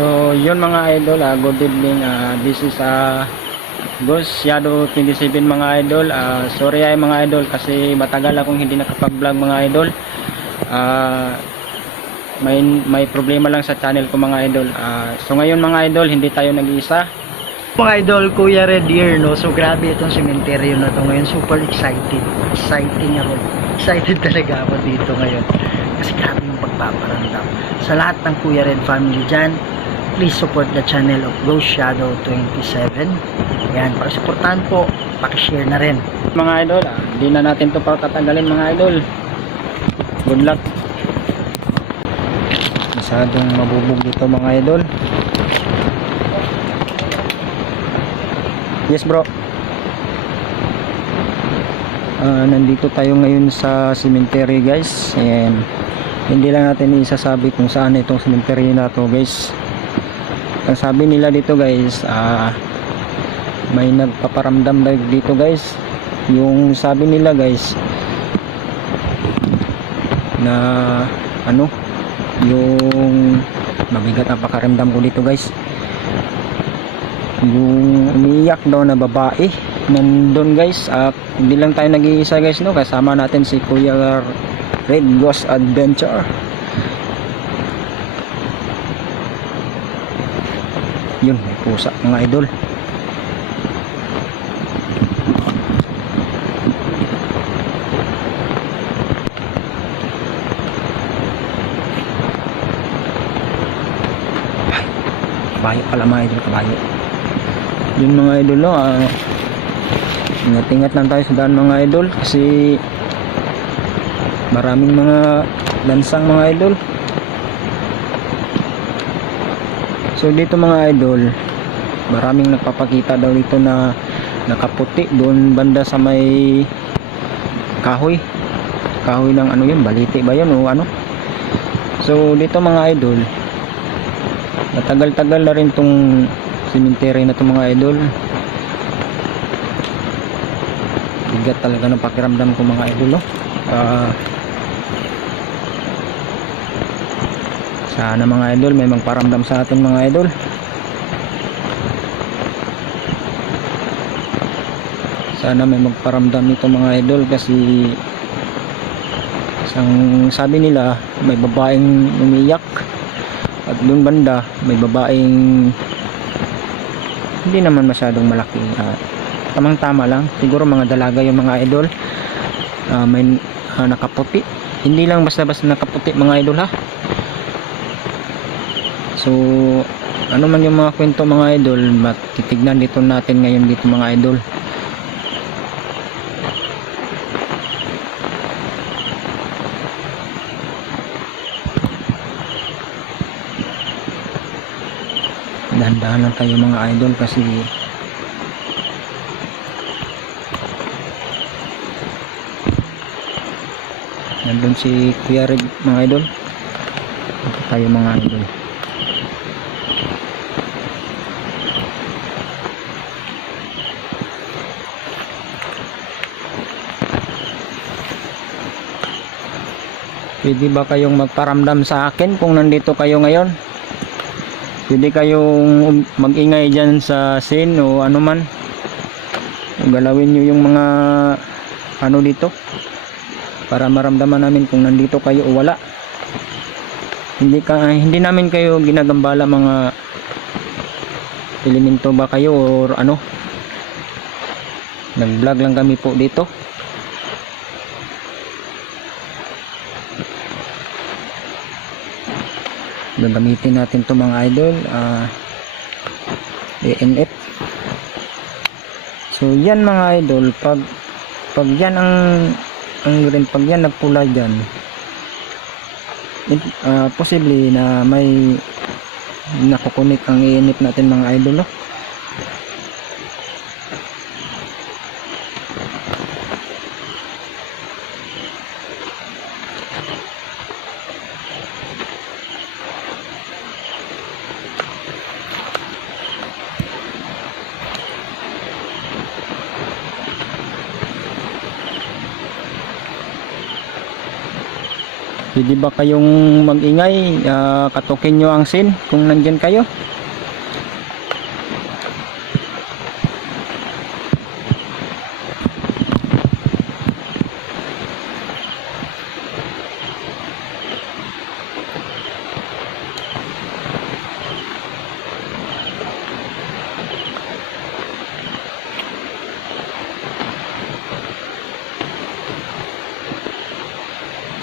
So yun mga idol, good evening. This is Ghost Shadow 27 mga idol. Sorry ay mga idol kasi matagal akong hindi nakapag-vlog mga idol. May problema lang sa channel ko mga idol. So ngayon mga idol, hindi tayo nag-iisa. Mga idol, Kuya Red here, no? So grabe itong cementerio na to ngayon. Super excited. Exciting ako. Excited talaga ako dito ngayon. Kasi grabe yung pagpaparamdam. Sa lahat ng Kuya Red family dyan, please support the channel of Ghost Shadow 27. Yan, pakisuportahan po, pakishare na rin. Mga idol, hindi na natin to pagtatagalin mga idol. Good luck. Masyadong mabubog dito mga idol. Yes bro. Nandito tayo ngayon sa cemetery guys. Ayan. Hindi lang natin isasabi kung saan itong cemetery na to guys. Ang sabi nila dito guys, may nagpaparamdam dito guys. Yung sabi nila guys na ano, yung mabigat ang pakaramdam ko dito guys. Yung umiiyak daw na babae nandun guys. Hindi lang tayo nag-iisa guys, no? Kasama natin si Kuya Red Ghost Adventure. Yun, may pusa mga idol. Kabayo pala mga idol, kabayo. Yun mga idol, no? Ingat-ingat lang tayo sa daan mga idol kasi maraming mga lansang mga idol. So dito mga idol, maraming nagpapakita daw dito na nakaputi doon banda sa may kahoy ng ano yun, baliti ba yun o ano. So dito mga idol, matagal-tagal na rin tong cemetery na to mga idol. Bigat talaga ng pakiramdam ko mga idol, no? Sana mga idol may magparamdam sa atin mga idol. Sana may magparamdam nito mga idol kasi isang sabi nila may babaeng umiyak at doon banda may babaeng hindi naman masyadong malaki, tamang tama lang siguro, mga dalaga yung mga idol. May nakaputi, hindi lang basta-basta nakaputi mga idol ha. So ano man yung mga kwento mga idol, matitignan dito natin ngayon dito mga idol. Dahan-dahan lang tayo mga idol kasi nandun si Kuya Red mga idol. Ito tayo mga idol. Pwede ba kayong magparamdam sa akin kung nandito kayo ngayon? Pwede kayong mag-ingay dyan sa scene o ano man. Galawin nyo yung mga ano dito para maramdaman namin kung nandito kayo o wala. Hindi namin kayo ginagambala mga elemento ba kayo o ano. Nag-vlog lang kami po dito. Gagamitin natin to mga idol, ENF. So yan mga idol, pag yan pag yan nagpula dyan, posible na may nakukunik ang ENF natin mga idol, no? Pwede ba kayong mag-ingay? Katukin nyo ang scene kung nandyan kayo.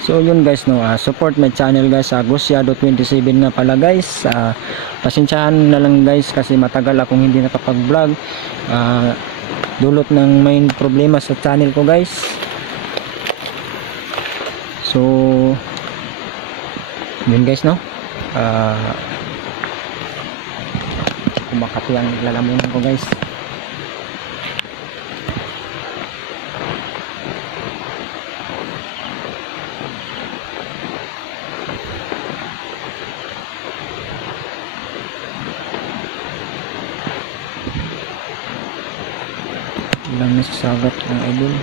So yun guys, no, support my channel guys, Gusyado27 nga pala guys. Pasensyahan na lang guys kasi matagal akong hindi nakapag-vlog. Dulot ng may problema sa channel ko guys. So yun guys, no. Kumakati ang lalamunan ko guys. Ilang nasasagat ng idol.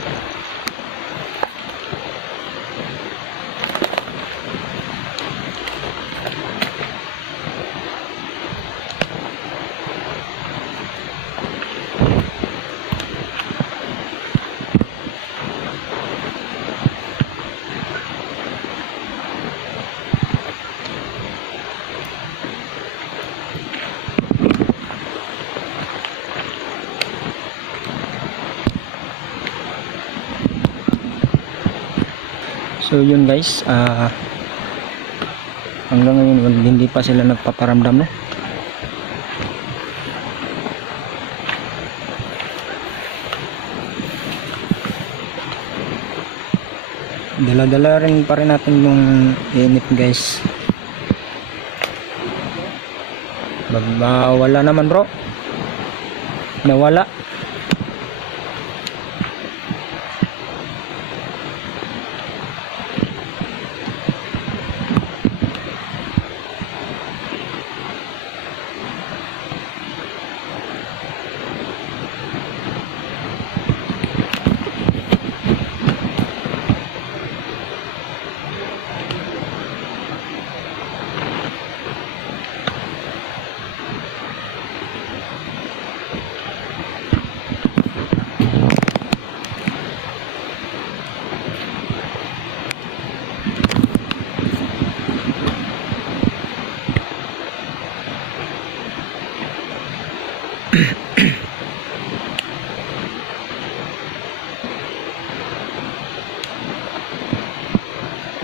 So yun guys, hanggang ngayon hindi pa sila nagpaparamdam, no? Dala-dala rin pa rin natin yung init guys. Wala naman bro, nawala.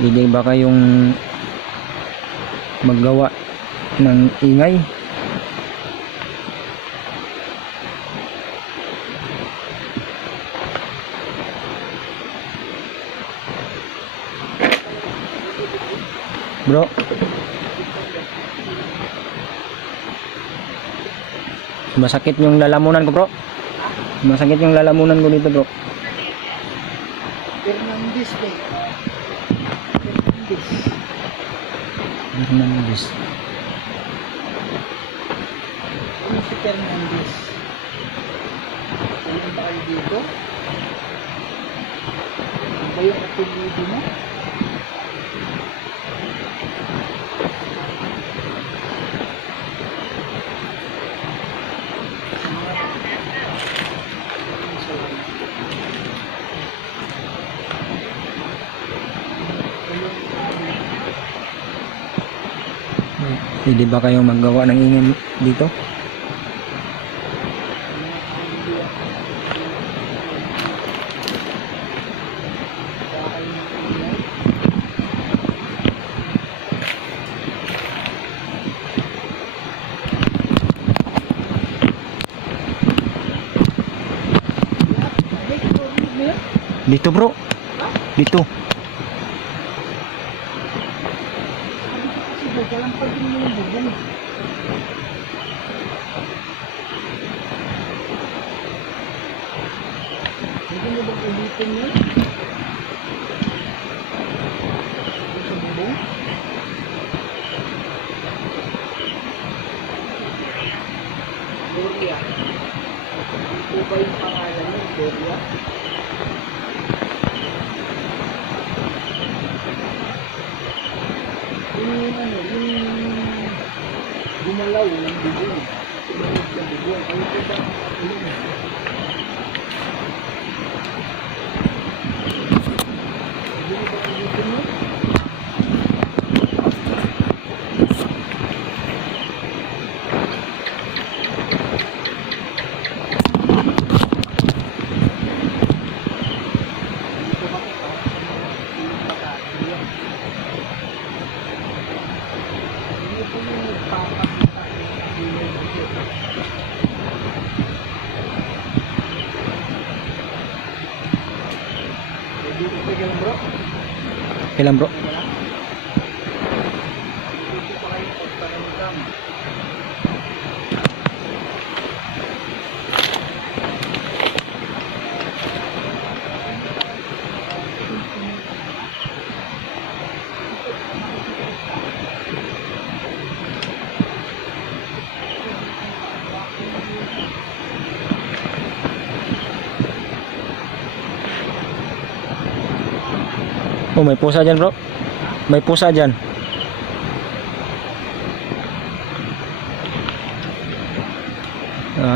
Hindi ba kayong maggawa ng ingay? Bro, masakit yung lalamunan ko bro. Masakit yung lalamunan ko dito bro. Fernandez day. Fernandez. Ano si Fernandez? Ano ba kayo dito? Ano ba yung apelido mo? Pwede ba kayong maggawa ng ingay dito? Dito bro. Dito. Dalang pag yung bubong. Hindi mo ba ulitin yun? Sa bubong? Gloria. Ito ba yung pangalan mo, Gloria? gumalaw ng dugo. Sumunod sa dugo. Kayo po ba? Kailan bro? Oh, may pusa dyan bro. May pusa dyan.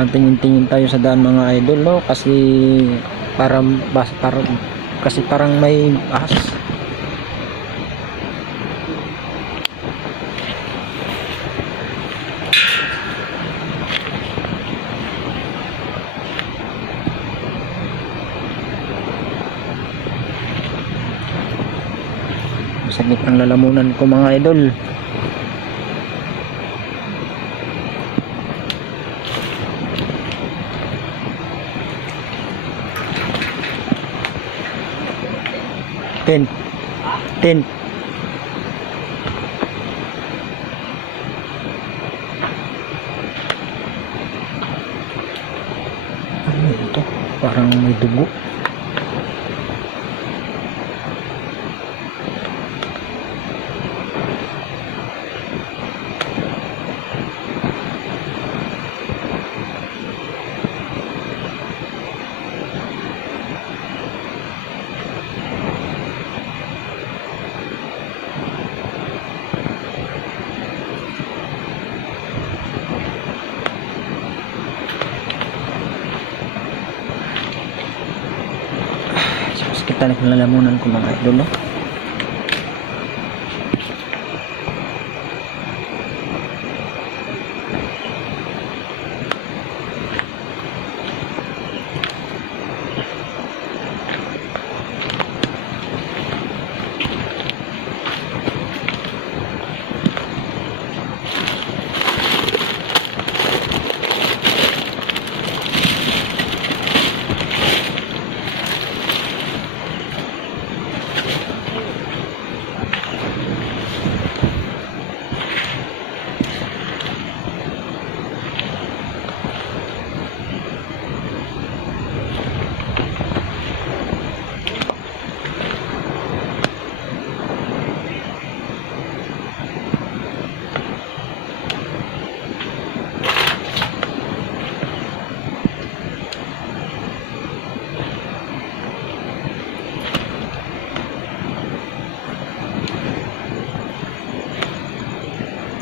Tingin-tingin tayo sa daan mga idol, no? Kasi parang may ahas. Masakit ang lalamunan ko mga idol. Ten. Ano ito? Parang may dugo. Kita naglalamunan ko mga idol, no?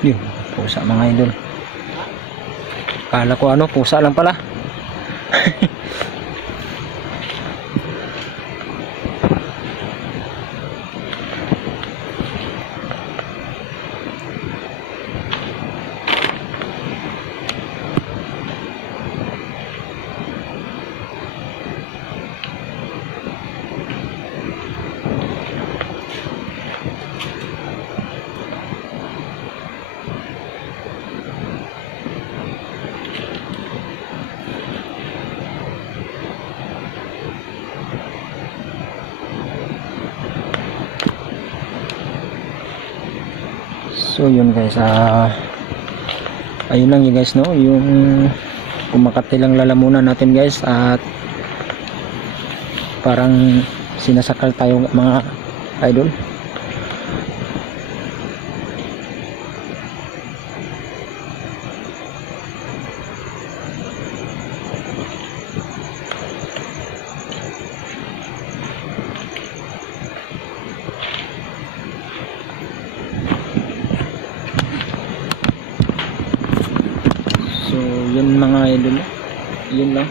Yun, pusa mga idol. Kala ko ano, pusa lang pala. So yun guys, ayun lang yun guys, no, yung kumakatilang lalamunan natin guys, at parang sinasakal tayo mga idol. So yun mga idol, yun lang.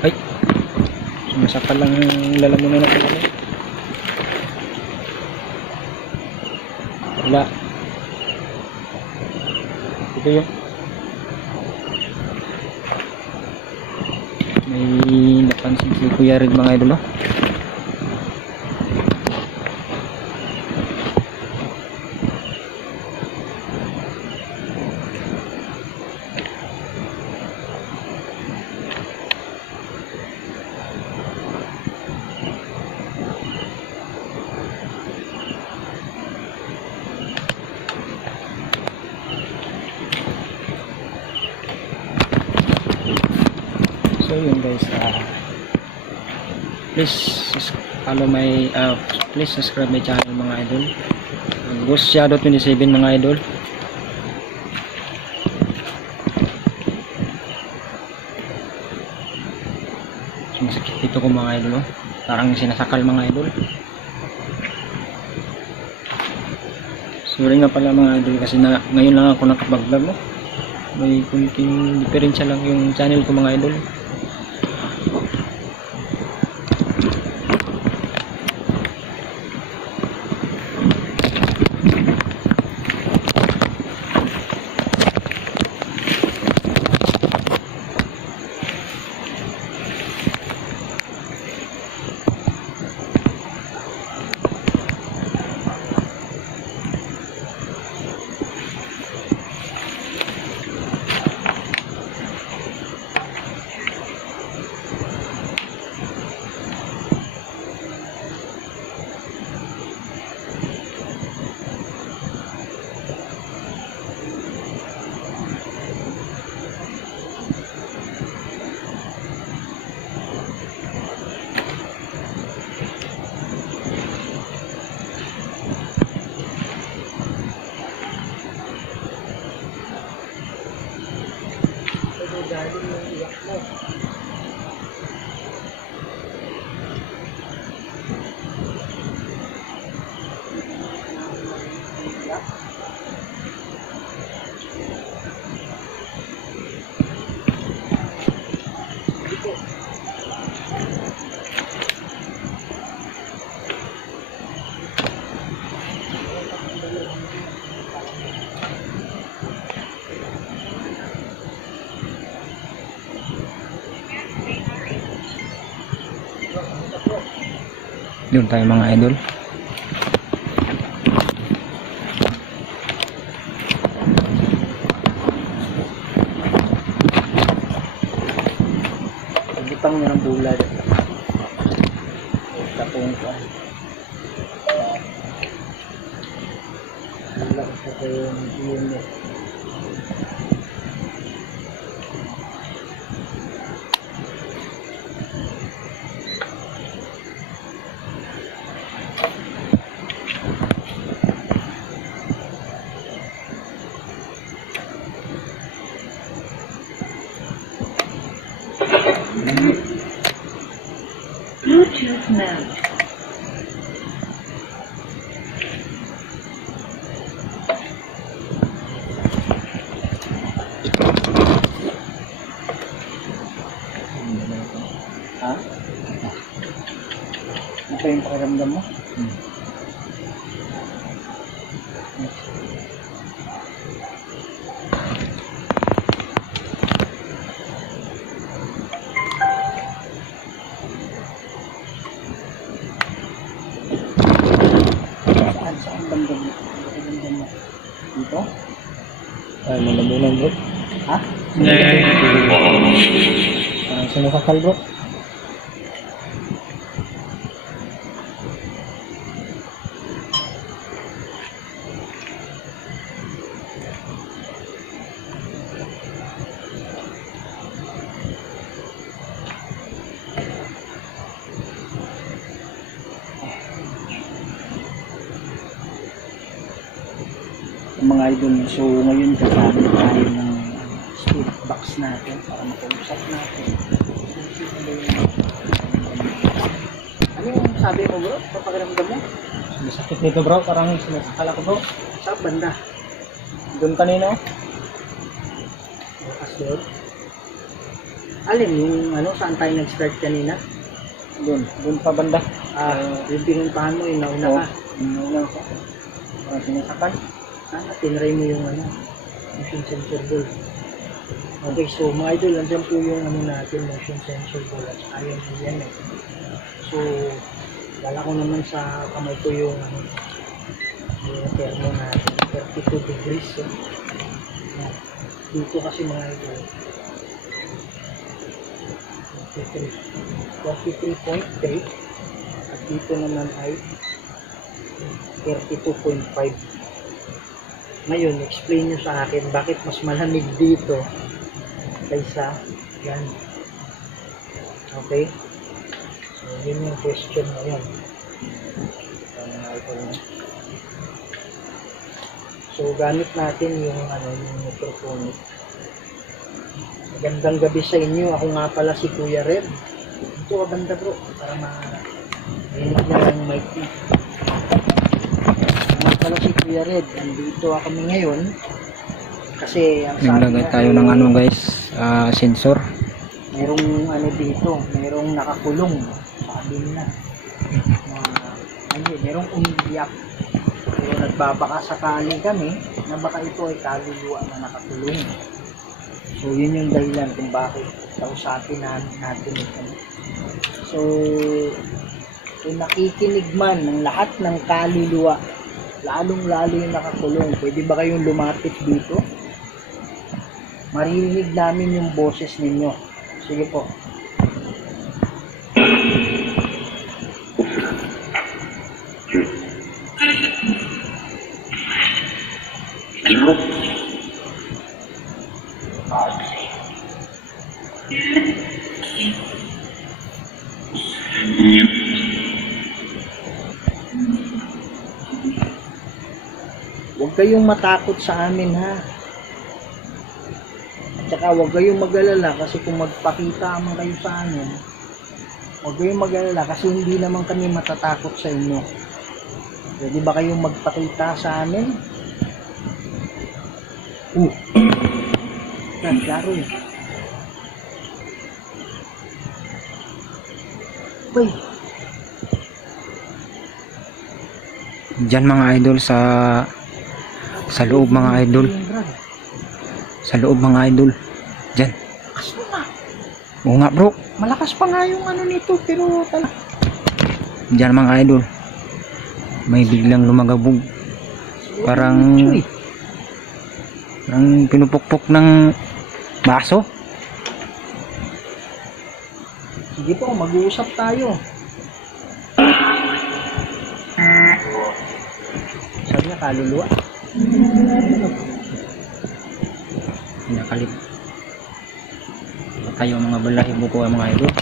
Ay, sumasakal lang lalamunan na pala. Wala. Ito yun. May napansin si Kuya Red mga idol. So yun guys, please subscribe my channel mga idol, Ghost Shadow 27 mga idol. Sumasakit dito ko mga idol, oh. Parang sinasakal mga idol. Sorry nga pala mga idol kasi ngayon lang ako nakapag-vlog, oh. May kunting diferensya lang yung channel ko mga idol. Doon tayo mga idol. Butang niya ng bulad. Tapong ko. Wala ko sa yun. Bluetooth mode. Ha? Ano yung pakiramdam mo? Saan bandam mo? Dito? Ay, malabunan bro. Ha? Parang sinasakal bro. Mga idol, so ngayon gagamit tayo ng spirit box natin para makausap natin. Ano yung sabi mo bro? Papakiramdam mo? Masakit nito bro, parang sinasakal ako bro. Sa banda? Doon kanina oh. doon. Alin, yung ano, saan tayo nag-start kanina? Doon pa banda. Yung pinuntahan mo, yung nauna ka. Nauna ko. Sinasakay. Tinry mo yung ano, motion sensor ball. Okay, so mga idol, andyan po yung ano natin, motion sensor ball at saka yung yan eh. So, wala ko naman sa kamay ko yung ano, yung thermo natin, 32 degrees. So, dito kasi mga idol, 43.3 at dito naman ay 32.5. Ngayon, explain nyo sa akin bakit mas malamig dito kaysa yan. Okay? So, yun yung question ngayon. So, gamit natin yung ano, yung microphone. Magandang gabi sa inyo. Ako nga pala si Kuya Red. Ito ka banda bro, para ma-rinig na yung mic niya. Ako nga pala si Kuya Red. Andito kami ngayon. Kasi ang sabi Naglagay tayo ng ano guys, sensor. merong ano dito, merong nakakulong. Sabi nila. Merong umiiyak. So, nagbabaka sakali kami na baka ito ay kaluluwa na nakakulong. So, yun yung dahilan kung bakit kausapin natin ito. So, kung nakikinig man ng lahat ng kaluluwa, lalong-lalo yung nakakulong, pwede ba kayong lumapit dito? Maririnig namin yung boses ninyo. Sige po. Huwag kayong matakot sa amin ha. At saka huwag kayong mag-alala kasi kung magpakita man kayo sa amin, huwag kayong mag-alala kasi hindi naman kami matatakot sa inyo. Pwede ba kayong magpakita sa amin? Klaro yun. Uy, Diyan mga idol sa loob mga idol. Sa loob mga idol. Diyan. lakas mo na. Oo nga bro. Malakas pa nga yung ano nito pero Diyan mga idol. May biglang lumagabog. Parang pinupukpok ng baso. sige po, mag-uusap tayo. Sabi niya kaluluwa. Nakalip. Tayo mga balahibo ko mga idol.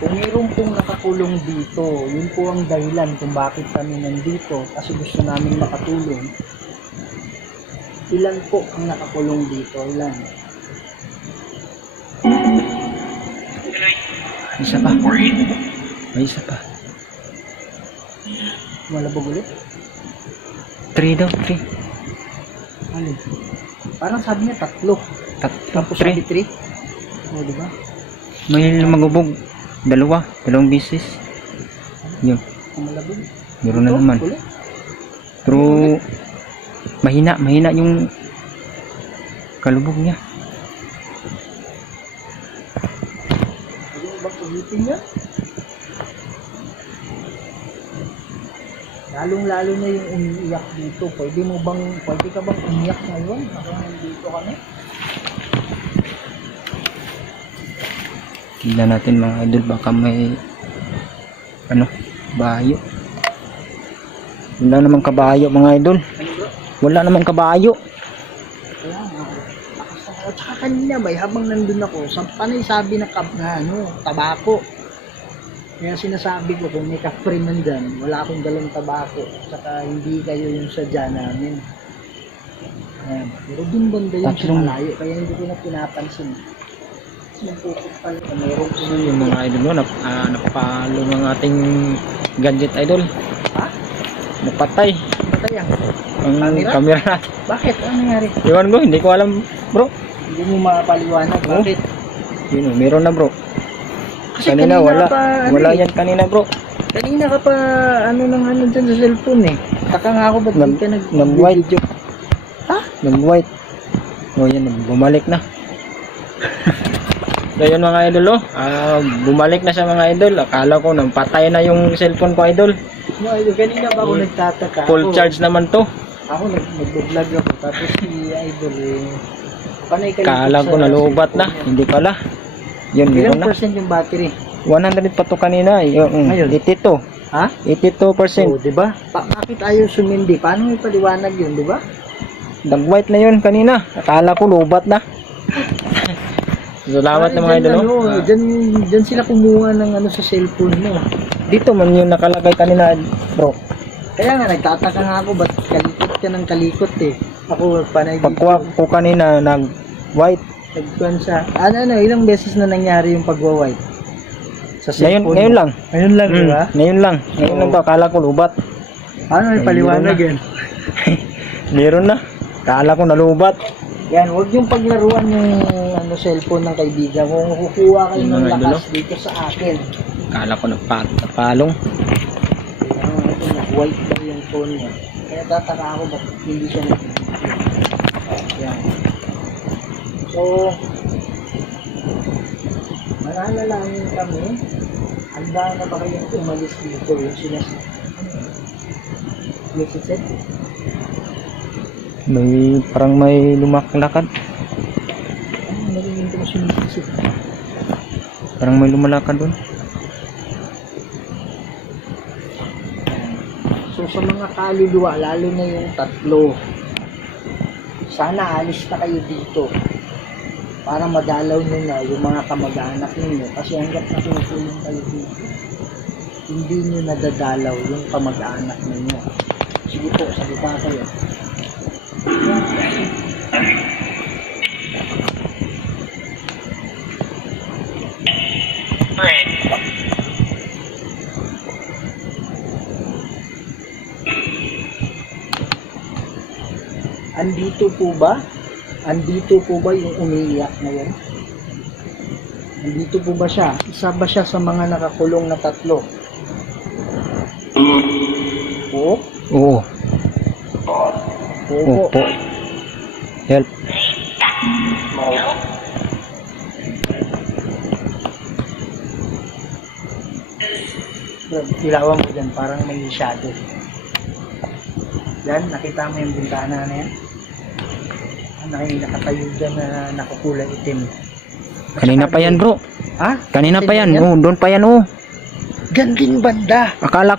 Kung mayroon pong nakakulong dito, yun po ang dahilan kung bakit kami nandito kasi gusto namin makatulong. Ilan po ang nakakulong dito? Ilan? Isa pa. May isa pa. Malabog ulit? 3 daw. 3. Ano? Parang sabi niya tatlo. Tapos sabi 3. O, diba? May lumagabog. Dalawang bisis. Yun. Malabog. Meron na naman. Ulit? Pero mahina yung kalubog niya. Ano bang ulitin niya? Lalong-lalo na yung umiiyak dito. Pwede ka bang umiyak ngayon? Ako nandito kami. Tignan natin mga idol, baka may bayo. Wala namang kabayo mga idol. Ano bro? Wala namang kabayo. Kaya nga. At saka kanina bay, habang nandun ako, panay sabi na tabako. Kaya sinasabi ko kung may kapre man dyan, wala akong dalang tabako. Saka hindi kayo yung sadya namin. Ayan. Pero dun banda yun sa malayo, kaya hindi ko na pinapansin. Nagpupuk pa na mayroong So yung mga idol mo, napalo ng ating gadget idol. Ha? Napatay. Patay yan. ang Camera? camera natin. Bakit? Ano nangyari? Iwan ko, hindi ko alam bro. Hindi mo makapaliwanag. Oo. Bakit? Yun, meron na bro. Kasi Kanina wala. pa, ano Wala eh. yan kanina bro. Kanina ka pa ano nang ano dyan sa cellphone eh. Taka nga ako ba't di ka Nag-white. video? Ha? Nag-white. O yan, bumalik na. So yun mga idol oh. Bumalik na siya mga idol. Akala ko nang patay na yung cellphone ko idol. No, idol, kanina ba ako nagtataka? Full Ako- charge naman to. Ako nag-vlog ako tapos si idol eh. Panay kalikot Akala ko sa nalubat na. cellphone Hindi pala. Yun, niya. meron Ilang na. percent yung battery? 100 pa to kanina. Ngayon? 82. Ha? 82%. Oh, di ba? Bakit ayaw sumindi? Paano may paliwanag yun, di ba? Nag-white na yun kanina. Akala ko lubat na. Salamat na mga idol. Ano, Oh. dyan sila kumuha ng ano sa cellphone mo. Dito man yung nakalagay kanina bro. Kaya nga, nagtataka nga ako, ba't kalikot ka ng kalikot eh. Ako, panay Pagkuha ko kanina nag-white. nagkuhan siya. Ano, ilang beses na nangyari yung pagwa-white? Sa cellphone Ngayon mo? lang. Ngayon lang, di ba? Ngayon lang. Ngayon lang to. Akala ko lubat. Paano may paliwanag yan? Meron na. Akala ko nalubat. Yan, huwag yung paglaruan yung ano, cellphone ng kaibigan. Kung kukuha kayo Yung ng mga lakas dito sa akin. Akala ko napalong. White daw yung phone niya. Kaya tataka ako bakit hindi siya yan. So, mananalangin kami. Handa na ba kayong umalis dito? Yung sinasabi. Yes, it? Parang may lumaklakad. Narinig ko sumisip. Parang may lumalakad doon. So sa mga kaluluwa, lalo na yung tatlo, sana alis na kayo dito para madalaw nyo na yung mga kamag-anak ninyo kasi hanggat nakikulong kayo dito, hindi nyo nadadalaw yung kamag-anak ninyo. Sige po, salita kayo. Andito po ba? Andito po ba yung umiiyak na yun? Andito po ba siya? Isa ba siya sa mga nakakulong na tatlo? Oo? Oo. Oo po. Opo. Help. Ilawan mo dyan, parang may shadow. Yan, nakita mo yung bintana na yan? Nakatayo dyan na nakakulay itim. Kanina pa yan bro. Ha? Kanina pa yan. Yan? Oh, doon pa yan oh. Diyan din banda. Akala